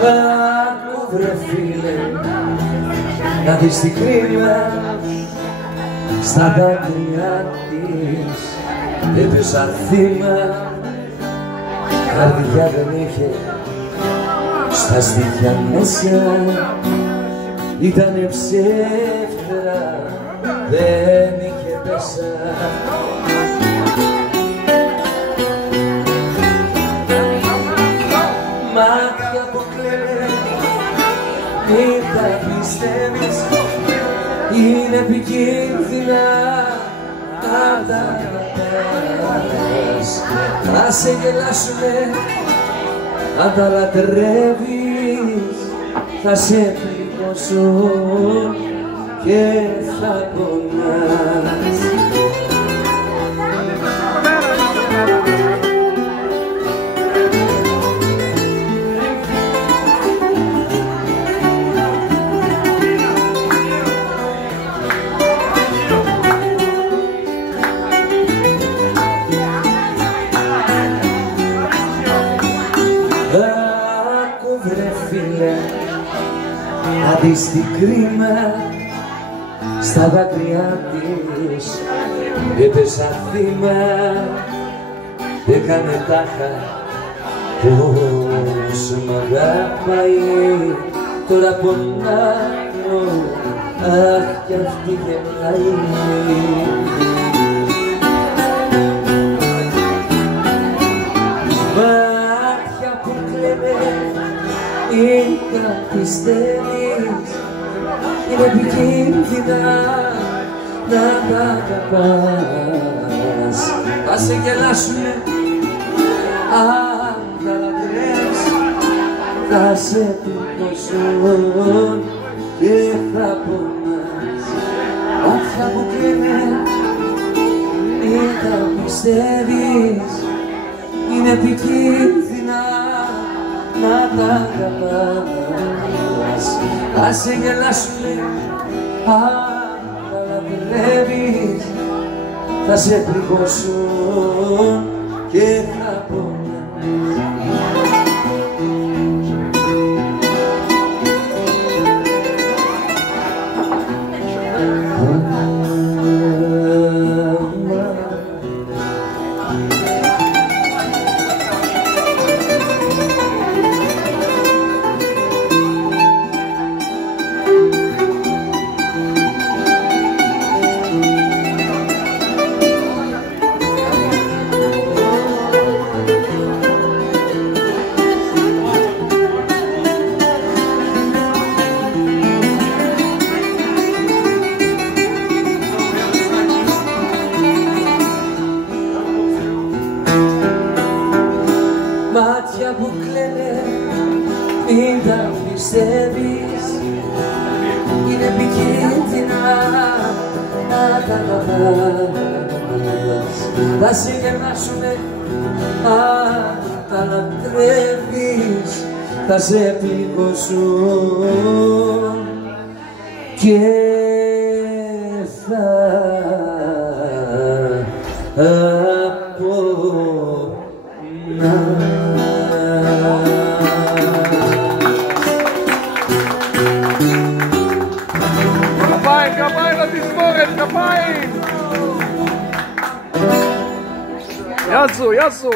Άκου βρε φίλε, να δεις τι κρίμα στα δάκρυα της. Έπεσα θύμα, καρδιά δεν είχε, στα στήθια μέσα ήτανε ψεύτερα, δεν είχε μέσα. Μάτια που κλαίνε, μην τα πιστεύεις, είναι επικίνδυνα να τα αγαπάς. Θα σε γελάσουνε αν τα λατρεύεις, θα σε πληγώσουν και θα πονάς. Άκου βρε φίλε, να δεις τι κρίμα στα δάκρυα της. Έπεσα θύμα, έκανε τάχα πως μ' αγαπάει. Τώρα πονάω, αχ κι αυτή γελάει. Μην τα πιστεύεις, είναι επικίνδυνα να τα αγαπάς. Θα σε γελάσουνε αν τα λατρεύεις, θα σε πληγώσουν και θα πονάς. Μάτια που κλαίνε, μην τα πιστεύεις, είναι επικίνδυνα να τα αγαπάς. Θα σε γελάσουνε αν τα λατρεύεις, θα σε πληγώσουν και θα πονάς. Μάτια που κλαίνε, μην τα πιστεύεις, είναι επικίνδυνα να τα αγαπάς. Θα σε γελάσουνε αν τα λατρεύεις, θα σε πληγώσουν και θα Καπάει να τις φόρες, καπάει! Γεια σου, γεια σου!